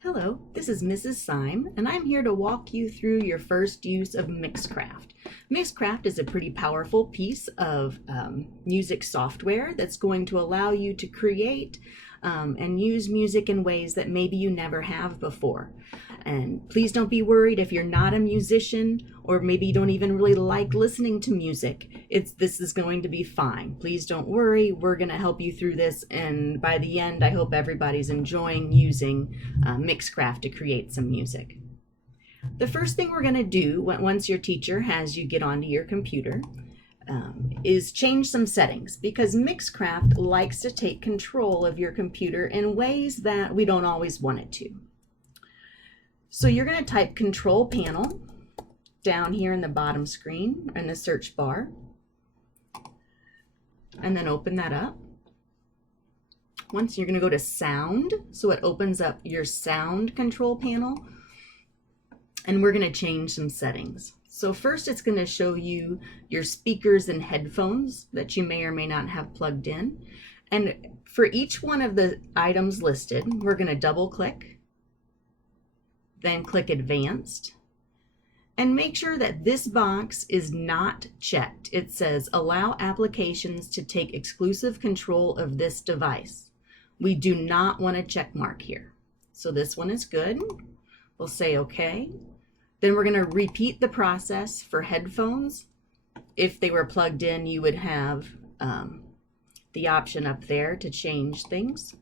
Hello, this is Mrs. Syme, and I'm here to walk you through your first use of Mixcraft. Mixcraft is a pretty powerful piece of music software that's going to allow you to create and use music in ways that maybe you never have before. And please don't be worried if you're not a musician or maybe you don't even really like listening to music. This is going to be fine. Please don't worry. We're going to help you through this, and by the end, I hope everybody's enjoying using Mixcraft to create some music. The first thing we're going to do once your teacher has you get onto your computer is change some settings, because Mixcraft likes to take control of your computer in ways that we don't always want it to. So you're going to type Control Panel down here in the bottom screen in the search bar, and then open that up. Once you're going to go to Sound, so it opens up your Sound control panel, and we're going to change some settings. So first it's going to show you your speakers and headphones that you may or may not have plugged in. And for each one of the items listed, we're going to double click, then click Advanced, and make sure that this box is not checked. It says allow applications to take exclusive control of this device. We do not want a check mark here. So this one is good. We'll say OK. Then we're going to repeat the process for headphones. If they were plugged in, you would have the option up there to change things.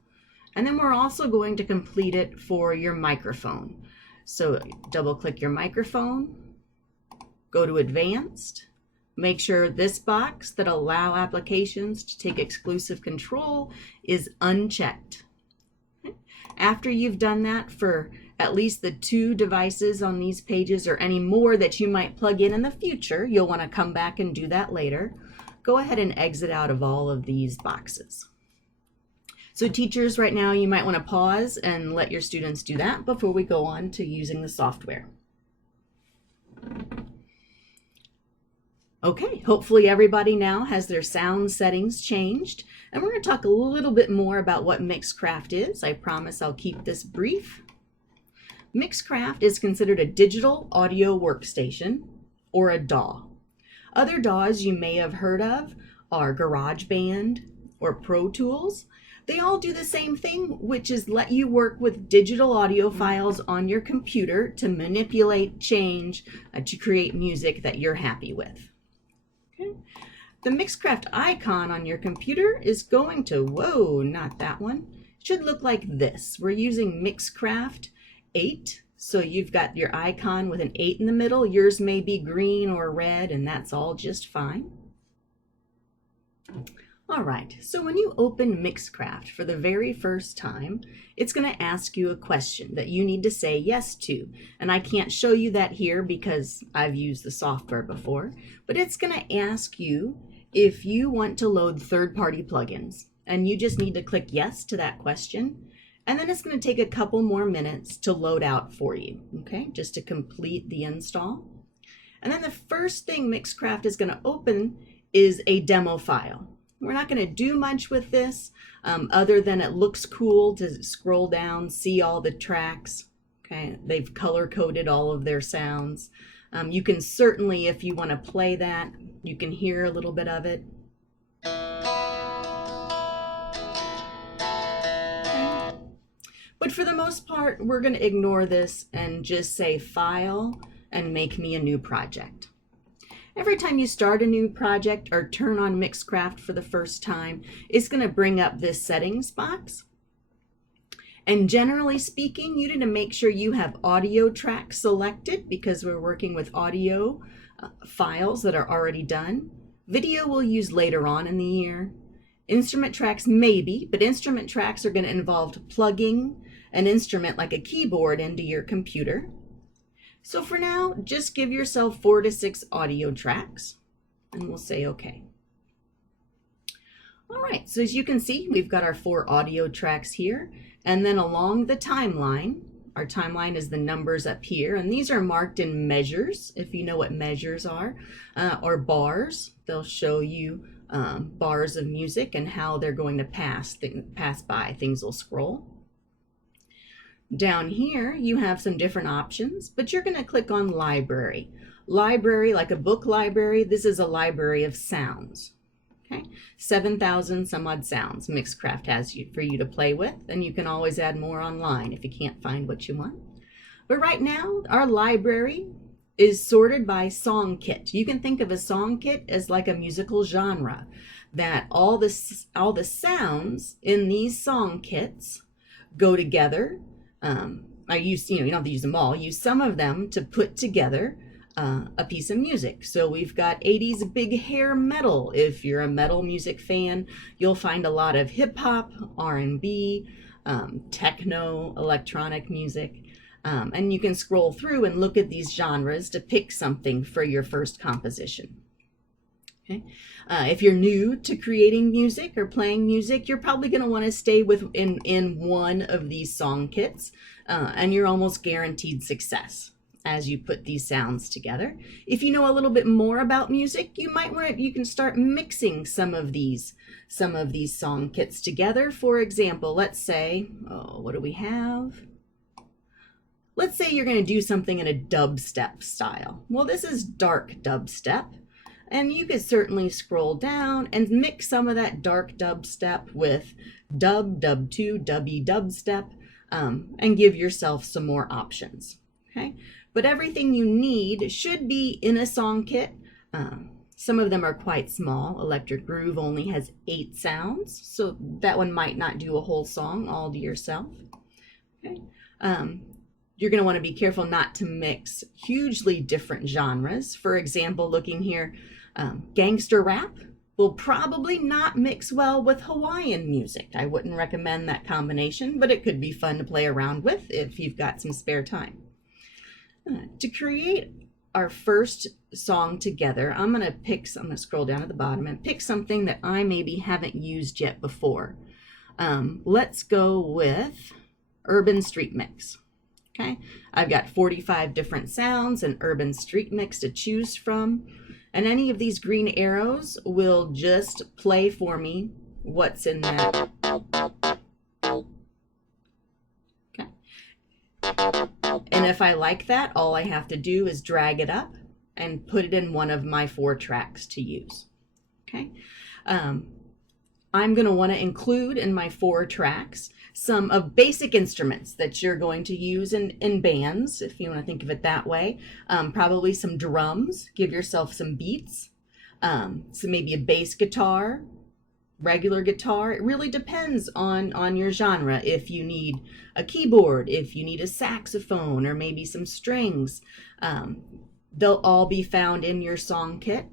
And then we're also going to complete it for your microphone. So double click your microphone, go to Advanced, make sure this box that allow applications to take exclusive control is unchecked. After you've done that for at least the 2 devices on these pages, or any more that you might plug in the future, you'll want to come back and do that later. Go ahead and exit out of all of these boxes. So teachers, right now you might want to pause and let your students do that before we go on to using the software. Okay, hopefully everybody now has their sound settings changed, and we're going to talk a little bit more about what Mixcraft is. I promise I'll keep this brief. Mixcraft is considered a digital audio workstation, or a DAW. Other DAWs you may have heard of are GarageBand or Pro Tools. They all do the same thing, which is let you work with digital audio files on your computer to manipulate, change, to create music that you're happy with. Okay. The Mixcraft icon on your computer is going to, whoa, not that one, should look like this. We're using Mixcraft 8, so you've got your icon with an 8 in the middle. Yours may be green or red, and that's all just fine. All right, so when you open Mixcraft for the very first time, it's going to ask you a question that you need to say yes to. And I can't show you that here because I've used the software before, but it's going to ask you if you want to load third-party plugins. And you just need to click yes to that question. And then it's going to take a couple more minutes to load out for you, okay, just to complete the install. And then the first thing Mixcraft is going to open is a demo file. We're not going to do much with this other than it looks cool to scroll down, see all the tracks. Okay, they've color-coded all of their sounds. You can certainly, if you want to play that, you can hear a little bit of it. Okay. But for the most part, we're going to ignore this and just say File and make me a new project. Every time you start a new project or turn on Mixcraft for the first time, it's going to bring up this settings box. And generally speaking, you need to make sure you have audio tracks selected because we're working with audio files that are already done. Video we'll use later on in the year. Instrument tracks maybe, but instrument tracks are going to involve plugging an instrument like a keyboard into your computer. So for now, just give yourself 4 to 6 audio tracks, and we'll say OK. All right, so as you can see, we've got our 4 audio tracks here, and then along the timeline, our timeline is the numbers up here, and these are marked in measures, if you know what measures are, or bars. They'll show you bars of music and how they're going to pass by. Things will scroll. Down here, you have some different options, but you're going to click on library. Library, like a book library, this is a library of sounds. Okay, 7,000 some odd sounds Mixcraft has for you to play with, and you can always add more online if you can't find what you want. But right now, our library is sorted by song kit. You can think of a song kit as like a musical genre, that all the sounds in these song kits go together. I use, you don't have to use them all. Use some of them to put together a piece of music. So we've got 80s big hair metal. If you're a metal music fan, you'll find a lot of hip hop, R&B, techno, electronic music. And you can scroll through and look at these genres to pick something for your first composition. Okay. If you're new to creating music or playing music, you're probably going to want to stay in one of these song kits, and you're almost guaranteed success as you put these sounds together. If you know a little bit more about music, you can start mixing some of these song kits together. For example, let's say, what do we have? Let's say you're going to do something in a dubstep style. Well, this is dark dubstep. And you could certainly scroll down and mix some of that dark dubstep with dub 2, dubby dubstep, and give yourself some more options. Okay, but everything you need should be in a song kit. Some of them are quite small. Electric Groove only has 8 sounds, so that one might not do a whole song all to yourself. Okay. You're going to want to be careful not to mix hugely different genres. For example, looking here, gangster rap will probably not mix well with Hawaiian music. I wouldn't recommend that combination, but it could be fun to play around with if you've got some spare time. To create our first song together, I'm going to scroll down at the bottom and pick something that I maybe haven't used yet before. Let's go with Urban Street Mix. Okay, I've got 45 different sounds and Urban Street Mix to choose from. And any of these green arrows will just play for me what's in there. Okay. And if I like that, all I have to do is drag it up and put it in one of my 4 tracks to use. Okay. I'm going to want to include in my 4 tracks some of basic instruments that you're going to use in bands, if you want to think of it that way. Probably some drums, give yourself some beats, so maybe a bass guitar, regular guitar. It really depends on your genre. If you need a keyboard, if you need a saxophone, or maybe some strings, they'll all be found in your song kit.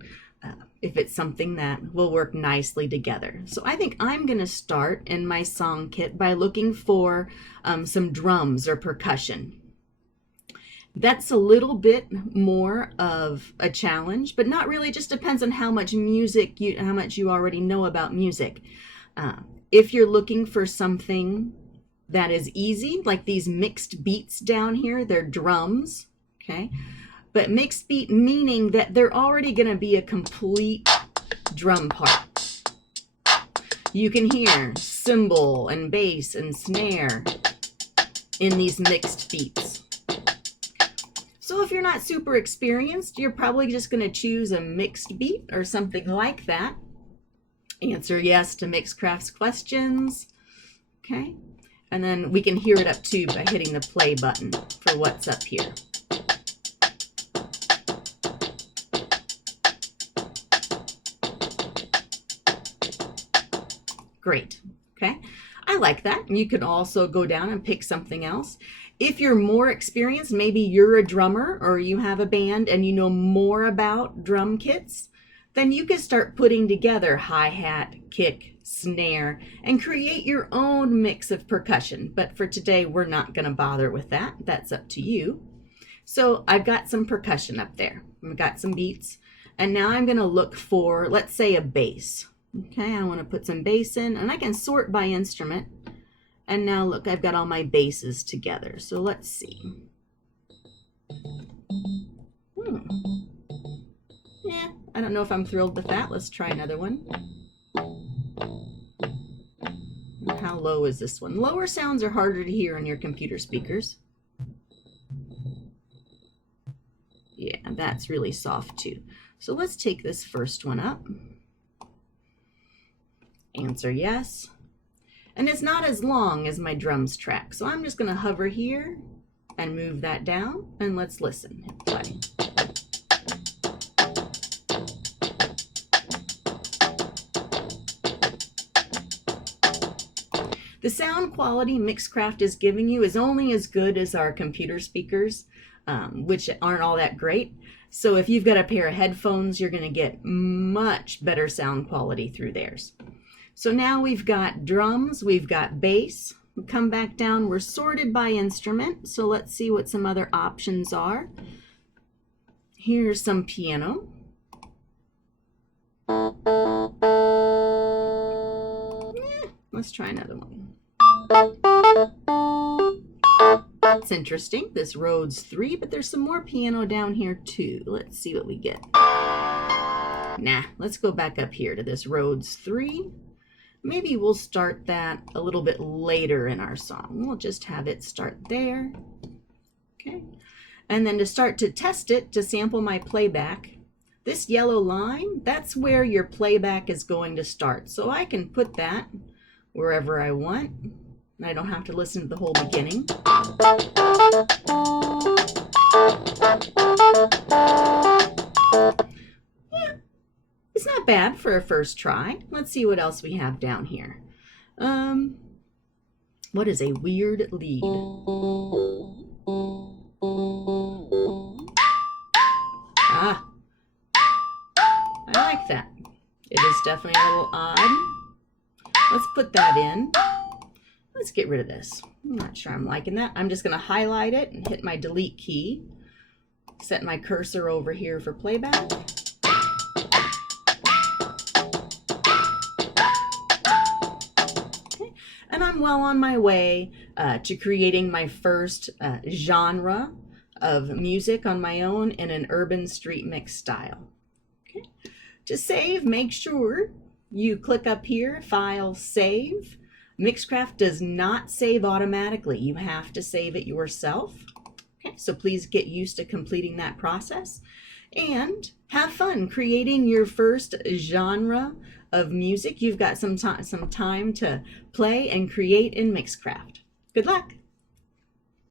If it's something that will work nicely together. So I think I'm going to start in my song kit by looking for some drums or percussion. That's a little bit more of a challenge, but not really. It just depends on how much you already know about music. If you're looking for something that is easy, like these mixed beats down here, they're drums, okay? But mixed beat meaning that they're already going to be a complete drum part. You can hear cymbal and bass and snare in these mixed beats. So if you're not super experienced, you're probably just going to choose a mixed beat or something like that. Answer yes to Mixcraft's questions. Okay. And then we can hear it up too by hitting the play button for what's up here. Great. Okay. I like that. You can also go down and pick something else. If you're more experienced, maybe you're a drummer or you have a band and you know more about drum kits, then you can start putting together hi-hat, kick, snare, and create your own mix of percussion. But for today, we're not going to bother with that. That's up to you. So I've got some percussion up there. I've got some beats. And now I'm going to look for, let's say, a bass. Okay, I want to put some bass in, and I can sort by instrument. And now look, I've got all my basses together. So let's see. Yeah, I don't know if I'm thrilled with that. Let's try another one. How How low is this one? Lower sounds are harder to hear in your computer speakers. Yeah, that's really soft too. So let's take this first one up. Answer yes. And it's not as long as my drums track. So I'm just going to hover here and move that down, and let's listen. Hit play. The sound quality Mixcraft is giving you is only as good as our computer speakers, which aren't all that great. So if you've got a pair of headphones, you're going to get much better sound quality through theirs. So now we've got drums, we've got bass. We come back down, we're sorted by instrument. So let's see what some other options are. Here's some piano. Let's try another one. That's interesting. This Rhodes 3, but there's some more piano down here too. Let's see what we get. Nah, let's go back up here to this Rhodes 3. Maybe we'll start that a little bit later in our song. We'll just have it start there. Okay. And then to start to test it, to sample my playback, this yellow line, that's where your playback is going to start. So I can put that wherever I want. I don't have to listen to the whole beginning. Yeah, it's not bad for a first try. Let's see what else we have down here. What is a weird lead? Ah, I like that. It is definitely a little odd. Let's put that in. Let's get rid of this. I'm not sure I'm liking that. I'm just going to highlight it and hit my delete key. Set my cursor over here for playback. Okay. And I'm well on my way to creating my first genre of music on my own in an urban street mix style. Okay. To save, make sure you click up here, File, Save. Mixcraft does not save automatically. You have to save it yourself. Okay, so please get used to completing that process and have fun creating your first genre of music. You've got some time to play and create in Mixcraft. Good luck.